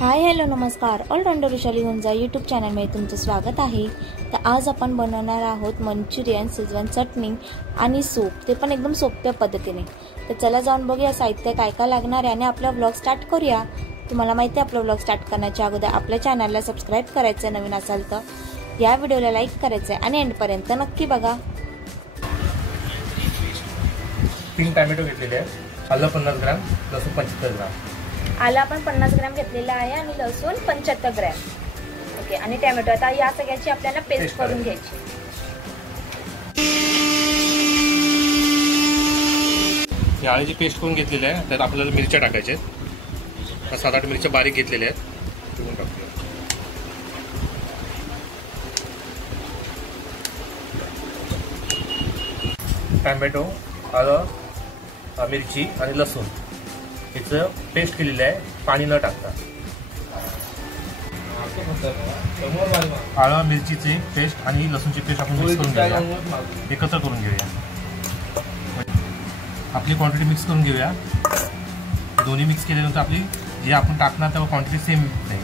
Hi hello नमस्कार. Allrounder Vishali गुंजा YouTube चॅनलमध्ये तुमचं स्वागत आहे. तर आज आपण बनवणार आहोत मंचुरियन शेजवान चटणी आणि सूप, ते पण एकदम सोप्या पद्धतीने. तर चला जाऊन बघूया साहित्य काय काय लागणार आहे आणि आपला व्लॉग स्टार्ट करूया. तुम्हाला माहिती आहे आपला व्लॉग स्टार्ट करण्याच्या अगोदर आपल्या चॅनलला सबस्क्राईब करायचं नवीन असाल तर, या व्हिडिओला लाईक करायचं आहे आणि एंडपर्यंत नक्की बघा. 3 टोमॅटो घेतलेले आहेत, आलं 50 ग्रॅम, लसूण 75 ग्रॅम. आलं आपण 50 ग्रॅम घेतलेला आहे आणि लसूण 75 ग्रॅम. ओके, आणि टोमॅटो आता या सगळ्याची आपल्याला पेस्ट करून घ्यायची. ही आळीची पेस्ट करून घेतलेली आहे. त्यात आपल्याला मिरच्या टाकायच्या आहेत. 7-8 मिरच्या बारीक घेतलेल्या आहेत, ठेवून टाकूया. टोमॅटो, आलं, मिरची आणि लसूण याचं पेस्ट केलेलं आहे, पाणी न टाकता. आलं मिरचीची पेस्ट आणि लसूणची पेस्ट आपण मिक्स करून घेऊया, एकत्र करून घेऊया. आपली क्वांटिटी मिक्स करून घेऊया. दोन्ही मिक्स केल्यानंतर आपली जे आपण टाकणार तेव्हा क्वांटिटी सेम नाही.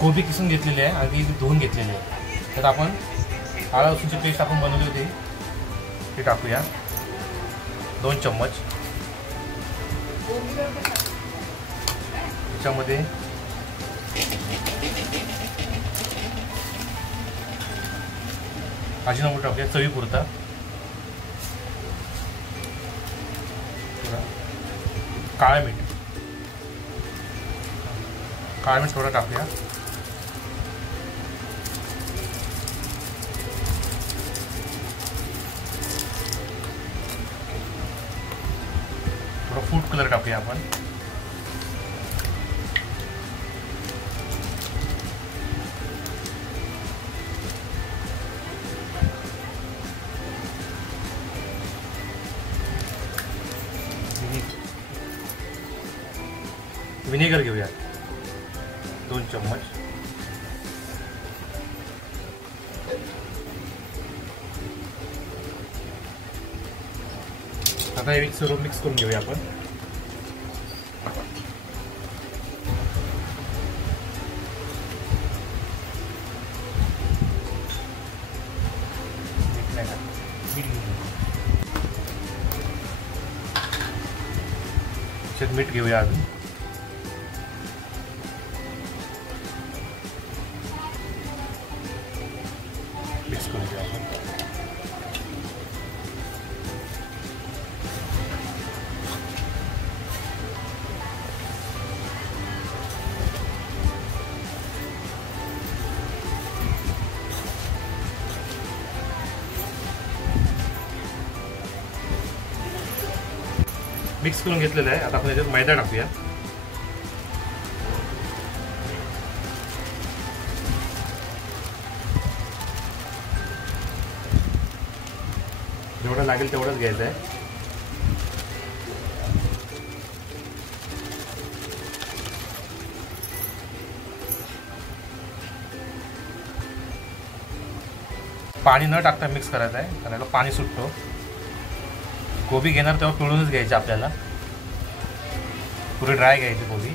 कोबी किसून घेतलेली आहे आणि धुवून घेतलेली आहे. तर आपण आलं लसूणची पेस्ट आपण बनवली होती ते टाकूया, 2 चम्मच. त्याच्यामध्ये अजिनोमोटो टाकूया चवीपुरता. काळं मीठ थोडं टाकूया. थोडा फूड कलर टाकूया आपण. विनेगर घेऊया, 2 चम्मच. आता हे सर्व मिक्स करून घेऊया आपण. मीठ घेऊया अजून. मिक्स करून घेऊया आपण. मिक्स करून घेतलेलं आहे. आता आपण याच्यात मैदा टाकूया. जेवढं लागेल तेवढंच घ्यायचं आहे. पाणी न टाकता मिक्स करायचं आहे, कारण याला पाणी सुटतो. कोबी घेणार तेव्हा पिळूनच घ्यायची आपल्याला, पुरी ड्राय घ्यायची कोबी.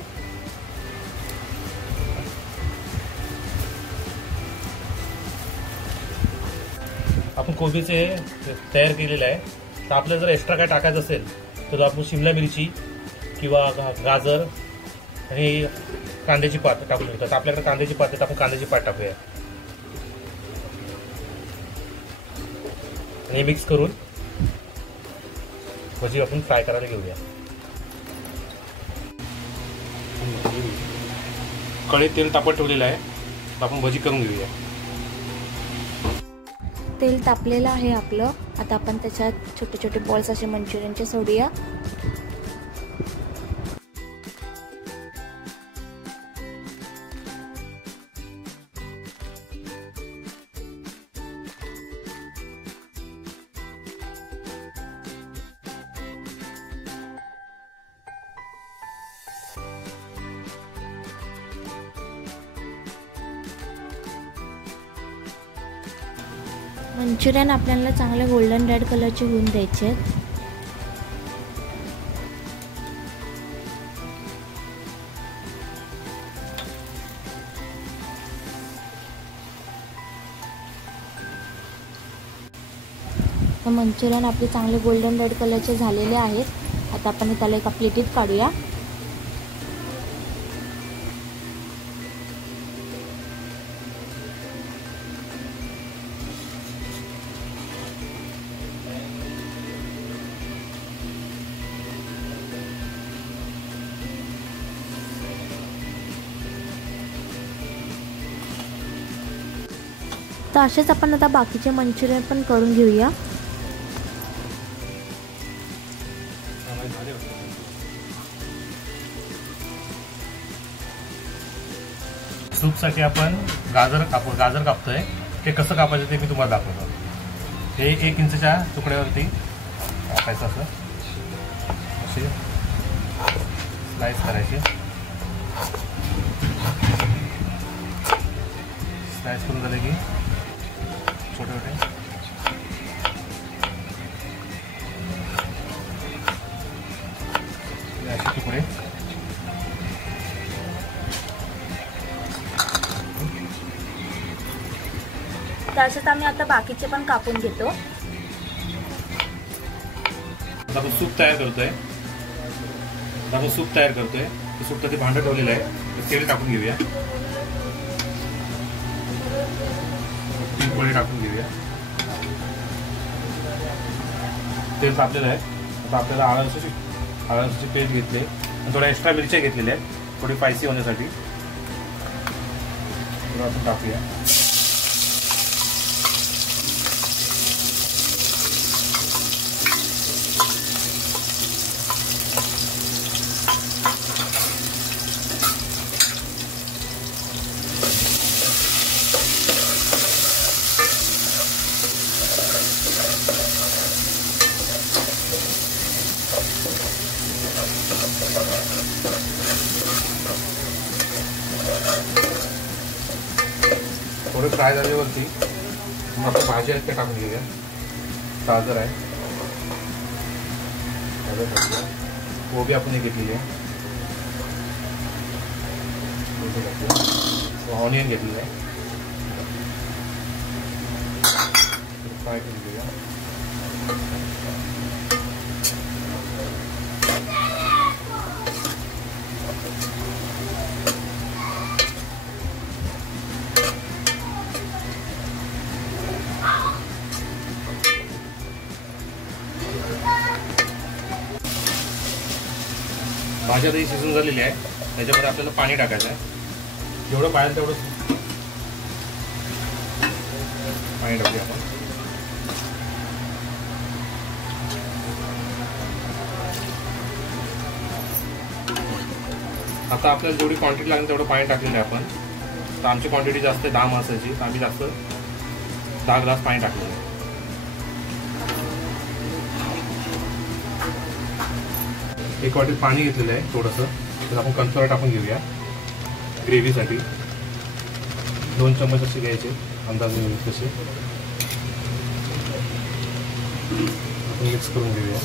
आपण कोबीचे तयार केलेलं आहे. तर आपल्याला जर एक्स्ट्रा काय टाकायचं असेल तर आपण शिमला मिरची किंवा गाजर आणि कांद्याची पात टाकू शकतो. तर आपल्याकडे कांद्याची पात आहे, आपण कांद्याची पात टाकूया आणि मिक्स करून भजी आपण फ्राय करायला घेऊया. कढईत तेल तापत ठेवलेलं आहे, आपण भजी करून घेऊया. तेल तापलेलं आहे आपलं. आता आपण त्याच्यात छोटे छोटे बॉल्स असे मंचुरियनचे सोडूया. मंचुरियन आपल्याला चांगले गोल्डन रेड कलरचे होऊन द्यायचे आहेत. तर मंचुरियन आपले चांगले गोल्डन रेड कलरचे झालेले आहेत। आता आपण त्याला एका प्लेटीत काढूया। तर असेच आपण आता बाकीचे मंचुरियन पण करून घेऊया। सूपसाठी आपण गाजर कापतोय। ते कसं कापायचं ते मी तुम्हाला दाखवतो। हे 1 इंचच्या तुकड्यावरती कापायचं, असं असे स्लाइस करायचे। स्लाइस करून झाले की छोटे छोटे असे तुकडे तसेच आम्ही आता बाकीचे पण कापून घेतो। आपण सूप तयार करतोय। सूपचं ते भांडं ठेवलेलं आहे, तेल टाकून घेऊया। 3 पोळी टाकून घेऊया। तेल तापलेलं आहे। आता आपल्याला आळूची पेस्ट घेतली आणि थोड्या एक्स्ट्रा मिरच्या घेतलेल्या आहेत, थोडी स्पायसी होण्यासाठी। आपण टाकूया। थोडे फ्राय झाल्यावरती आपण भाजी आहेत त्या टाकून घेऊया। गाजर आहे, कोबी आपण हे घेतलेली आहे, ऑनियन घेतलेलं आहे, फ्राय करून घेऊया। भाज्या तरी शिजून झालेली आहे, त्याच्यामध्ये आपल्याला पाणी टाकायचं आहे। जेवढं पाहिजे तेवढं पाणी टाकूया आपण। आता आपल्याला जेवढी क्वांटिटी लागेल तेवढं पाणी टाकलेलं आहे आपण। तर आमची क्वांटिटी जास्त आहे 10 माणसाची, तर आम्ही जास्त 10 ग्लास पाणी टाकलेलं आहे। एक वाटी पाणी घेतलेलं आहे थोडंसं, तर आपण कॉर्नफ्लोअर टाकून घेऊया ग्रेव्हीसाठी। 2 चम्मच असे घ्यायचे, अंदाजे तसे मिक्स करून घेऊया।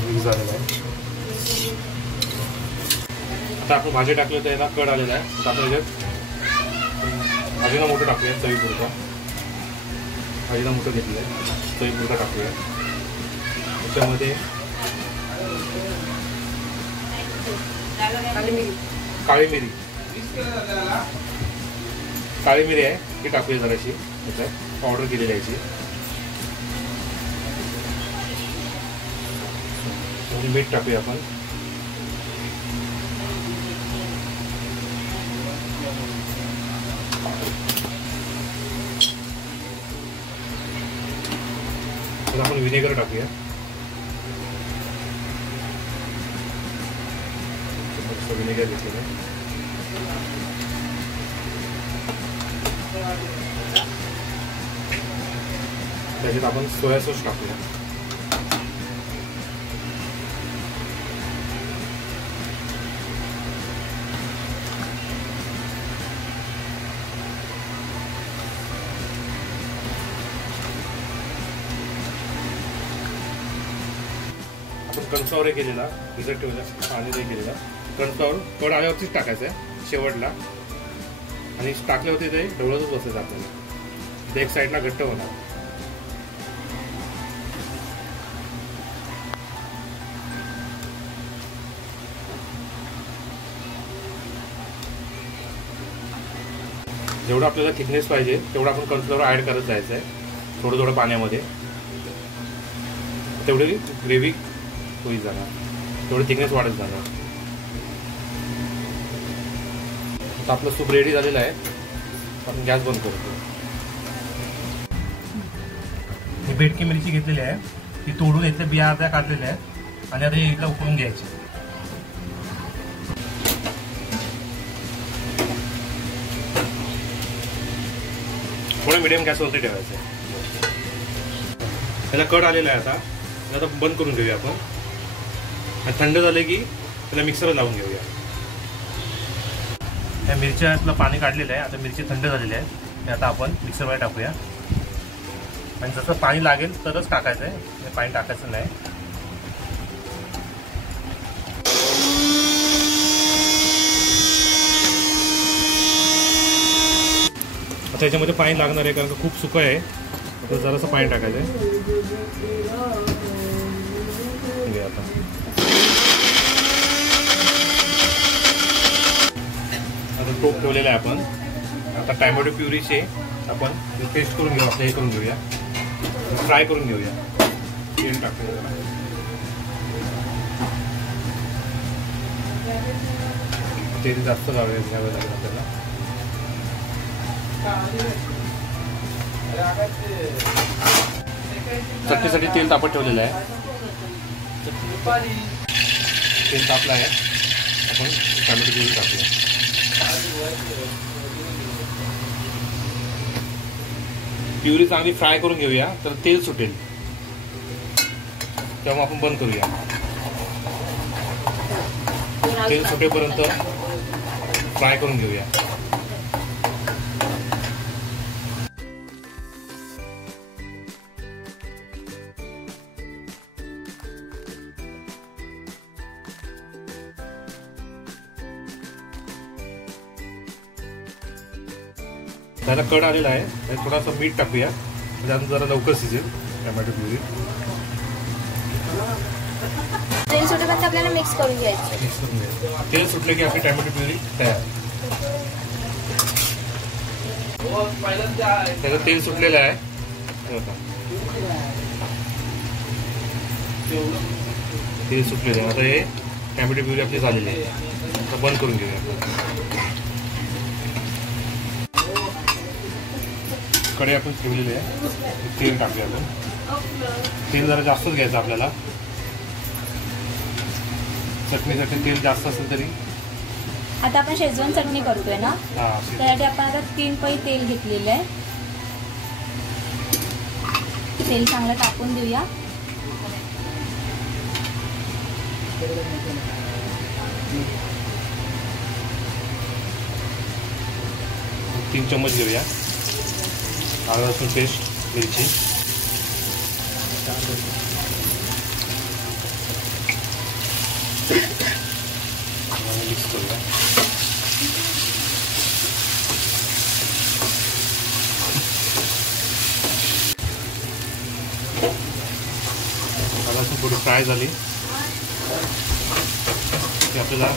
मिक्स झालेलं आहे। आता आपण भाजी टाकली तर याला कड आलेला आहे, तर आपण याच्यात भाजीला मोठं टाकूया चवीपुरता। भाजीला मोठं घेतलं आहे, चवीपुरता टाकूया। त्याच्यामध्ये काळी मिरी आहे, ती टाकूया जराशी, त्याच्यात पावडर केलेली आहे याची। मीठ टाकूया आपण। आपण विनेगर टाकूया। विनेगर घेतलेलं आहे। त्याच्यात आपण सोया सॉस टाकूया। कॉर्नफ्लॉवर केलेला भिजत ठेवला, पाणी नाही केलेला कॉर्नफ्लॉवर थोडा आल्यावरतीच टाकायचं आहे शेवटला। आणि टाकले होते ते ढवळतच बसायचं आपल्याला, ते एक साईडला घट्ट होणार. जेवढं आपल्याला थिकनेस पाहिजे तेवढं आपण कॉर्नफ्लॉवर ऍड करत जायचं आहे, थोडं थोडं पाण्यामध्ये. तेवढी ग्रेव्ही होईल जाणार, तेवढं थिकनेस वाढत जाणार. आता आपलं सूप रेडी झालेलं आहे, आपण गॅस बंद करतो. ही बेडकी मिरची घेतलेली आहे, ती तोडून इथल्या बिया अर्ध्या काढलेल्या आहेत आणि आता इथला उकळून घ्यायची. थोडं मिडियम गॅसवरती ठेवायचं आहे. त्याला कट आलेला आहे. आता बंद करून घेऊया आपण, आणि थंड झाले की त्याला मिक्सरला लावून घेऊया. या मिरच्यातलं पाणी काढलेलं आहे, आता मिरची थंड झालेली आहे, ते आता आपण मिक्सरमध्ये टाकूया. आणि जसं पाणी लागेल तरच टाकायचं आहे, पाणी टाकायचं नाही. आता याच्यामध्ये पाणी लागणार आहे, कारण का खूप सुकं आहे. आता जरासं पाणी टाकायचं आहे. आता टोप ठेवलेला आहे आपण. आता टॅमॅटो प्युरीचे आपण पेस्ट करून घेऊ, आपलं हे करून घेऊया, फ्राय करून घेऊया. तेल टाकूया, तेल जास्त घ्यावं लागेल आपल्याला. चटणीसाठी तेल तापत ठेवलेलं आहे. तेल तापलं आहे, आपण टॅमॅटो प्युरी टाकूया. प्युरी चांगली फ्राय करून घेऊया, तर तेल सुटेल, तेव्हा आपण बंद करूया. तेल सुटेपर्यंत फ्राय करून घेऊया. त्याला कड आलेला आहे, थोडासा मीठ टाकूया, म्हणजे अजून जरा लवकर शिजेल टॅमॅटो प्युरी. तेल सुटेपर्यंत आपल्याला मिक्स करून घ्यायचं. तेल सुटले की आपली टॅमॅटो प्युरी तयार. त्याचं तेल सुटलेलं आहे, तेल सुटलेलं आहे. आता हे टॅमॅटो प्युरी आपली झालेली आहे. आता बंद करून घेऊया. कढई आपण ठेवलेली आहे, तेल टाकूया आपण. तेल जरा जास्तच घ्यायचं आपल्याला, चटणीसाठी तेल जास्त असेल तरी. आता आपण शेजवान चटणी करतोय ना, त्यासाठी आपण आता 3 पै तेल घेतलेलं आहे. तेल चांगलं टाकून देऊया. तीन चम्मच घेऊया आलं लसूण पेस्ट, मिरची, मिक्स करूया. लसूण थोडी फ्राय झाली की आपल्याला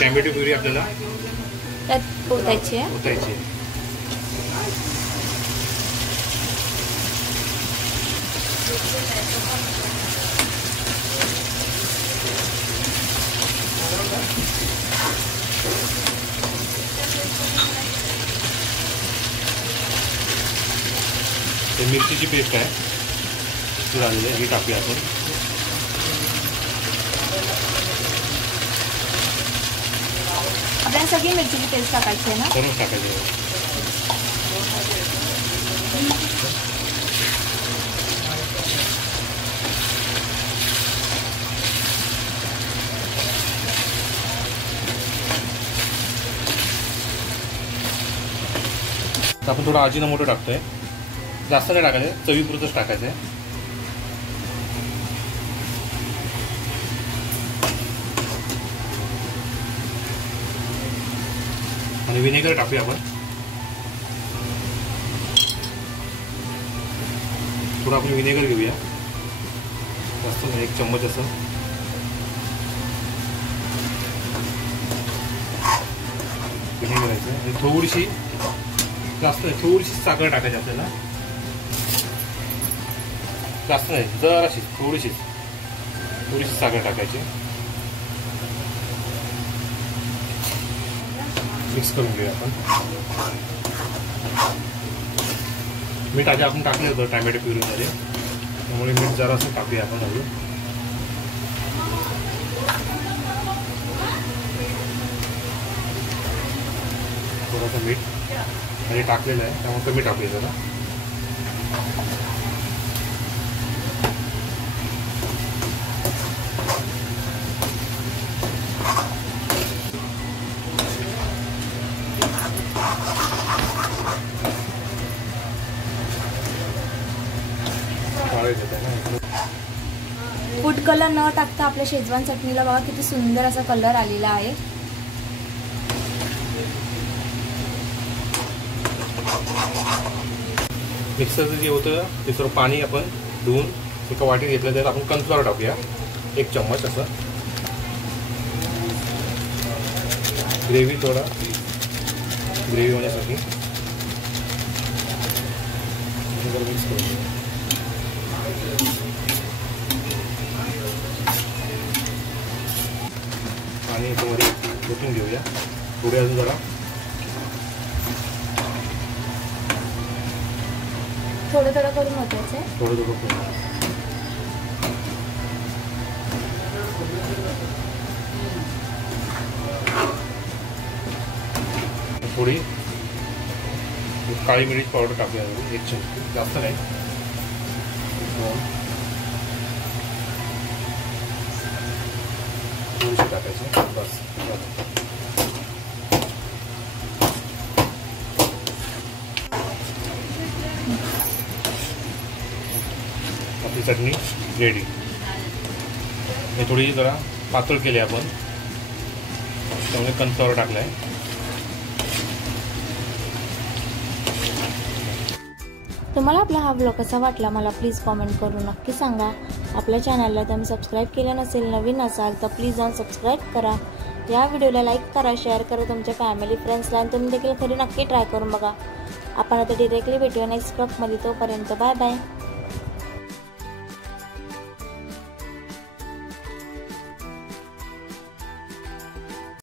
टॅमॅटो प्युरी आपल्याला त्यात ओतायची आहे. मिरचीची पेस्ट आहे ती झालेली आहे, ही टाकूया आपण. आपल्याला सगळी मिरचीची पेस्ट टाकायची आहे ना, सर्वच टाकायची आहे. आपण थोडं अजिनोमोटो टाकतोय, जास्त नाही टाकायचं, चवीपुरतच टाकायचं आहे. आणि विनेगर टाकूया आपण. थोडं आपण विनेगर घेऊया, जास्त नाही, 1 चम्मच असं. विनेगर घ्यायचं आणि थोडीशी साखर टाकायची आपल्याला. जास्त नाही, जराशी थोडीशी साखर टाकायची. मिक्स करून घेऊया आपण. मीठ आधी आपण टाकलं होतं टॅमॅटो प्युरीमध्ये, त्यामुळे मीठ जरासं टाकूया आपण अजून. थोडंसं मीठ आणि टाकलेलं आहे त्यामुळे कमी टाकूया जरा. फूड कलर न टाकता आपल्या शेजवान चटणीला बघा किती सुंदर असा कलर आलेला आहे. मिक्सरचं जे होतं ते सर्व पाणी आपण धुवून एका वाटीत घेतलं, त्यात आपण कॉर्नफ्लॉवर टाकूया 1 चम्मच असं. ग्रेव्ही होण्यासाठी मिक्स करूया. आणि याच्यामध्ये ओतून घेऊया थोडी अजून जरा. थोडं करून होतायचं आहे. थोडं करून थोडी काळी मिरीची पावडर टाकूया 1 चमचा, जास्त नाही. थोडीशी टाकायची बस. आपली चटणी रेडी. हे थोडी जरा पातळ केली आपण, त्यामुळे कॉर्नफ्लॉवर टाकलाय. तुम्हाला आपला हा व्लॉग कसा वाटला मला प्लीज कॉमेंट करून नक्की सांगा. आपल्या चॅनलला तुम्ही सबस्क्राईब केलं नसेल, नवीन असाल तर प्लीज जाऊन सबस्क्राईब करा. या व्हिडिओला लाईक करा, शेअर करा तुमच्या फॅमिली फ्रेंड्सला, आणि तुम्ही देखील घरी नक्की ट्राय करून बघा. आपण आता डिरेक्टली भेटूया नेक्स्ट ब्लॉगमध्ये. तोपर्यंत बाय बाय.